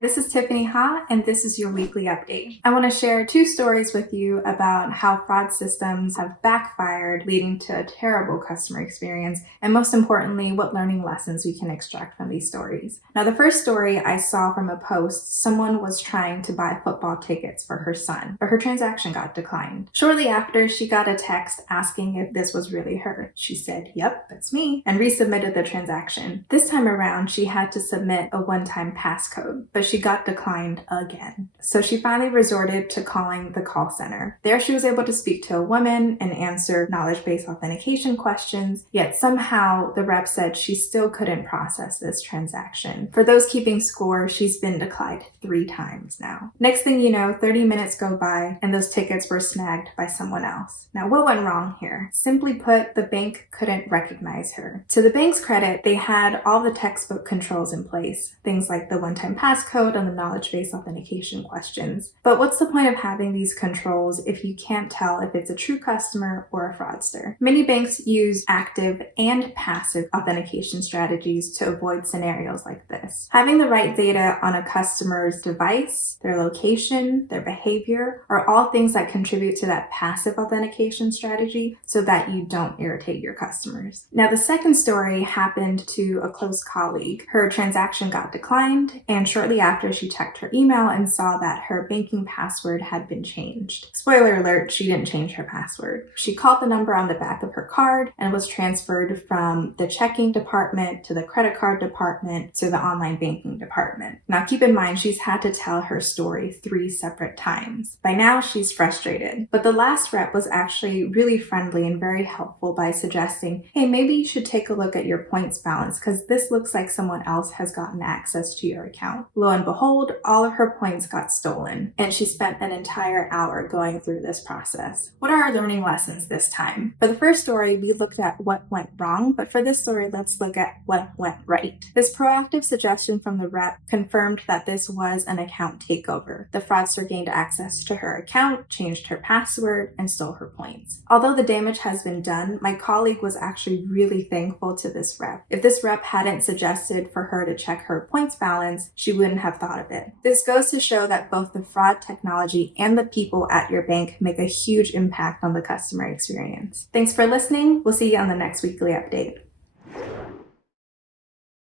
This is Tiffany Ha, and this is your weekly update. I want to share 2 stories with you about how fraud systems have backfired, leading to a terrible customer experience, and most importantly, what learning lessons we can extract from these stories. Now, the first story I saw from a post, someone was trying to buy football tickets for her son, but her transaction got declined. Shortly after, she got a text asking if this was really her. She said, "Yep, that's me," and resubmitted the transaction. This time around, she had to submit a one-time passcode, but she got declined again. So she finally resorted to calling the call center. There she was able to speak to a woman and answer knowledge-based authentication questions, yet somehow the rep said she still couldn't process this transaction. For those keeping score, she's been declined 3 times now. Next thing you know, 30 minutes go by and those tickets were snagged by someone else. Now, what went wrong here? Simply put, the bank couldn't recognize her. To the bank's credit, they had all the textbook controls in place, things like the one-time passcode and the knowledge-based authentication questions. But what's the point of having these controls if you can't tell if it's a true customer or a fraudster? Many banks use active and passive authentication strategies to avoid scenarios like this. Having the right data on a customer's device, their location, their behavior, are all things that contribute to that passive authentication strategy so that you don't irritate your customers. Now, the second story happened to a close colleague. Her transaction got declined, and shortly after she checked her email and saw that her banking password had been changed. Spoiler alert, she didn't change her password. She called the number on the back of her card and was transferred from the checking department to the credit card department to the online banking department. Now keep in mind, she's had to tell her story 3 separate times. By now, she's frustrated. But the last rep was actually really friendly and very helpful by suggesting, hey, maybe you should take a look at your points balance because this looks like someone else has gotten access to your account. Lo and behold, all of her points got stolen, and she spent an entire hour going through this process. What are our learning lessons this time? For the first story, we looked at what went wrong, but for this story, let's look at what went right. This proactive suggestion from the rep confirmed that this was an account takeover. The fraudster gained access to her account, changed her password, and stole her points. Although the damage has been done, my colleague was actually really thankful to this rep. If this rep hadn't suggested for her to check her points balance, she wouldn't have thought of it. This goes to show that both the fraud technology and the people at your bank make a huge impact on the customer experience. Thanks for listening. We'll see you on the next weekly update.